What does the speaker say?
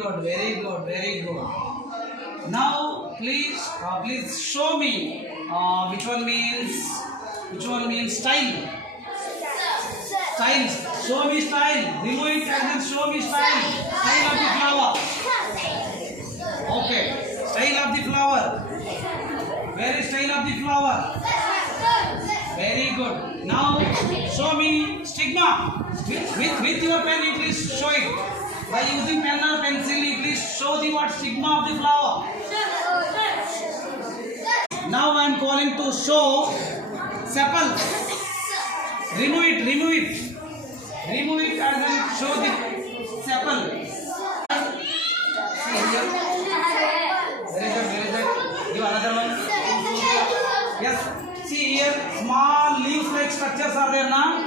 good, very good, very good. Now, please show me which one means style. Style. Show me style. Remove it and then show me style. Style of the flower. Okay. Style of the flower. Where is style of the flower? Very good. Now show me stigma. With your pen, you please show it. By using pen or pencil, you please show the what stigma of the flower. Now I am calling to show sepals. Remove it and then show the sepal. See here. Very good. Give another one. Yes. See here, small leaves like structures are there now.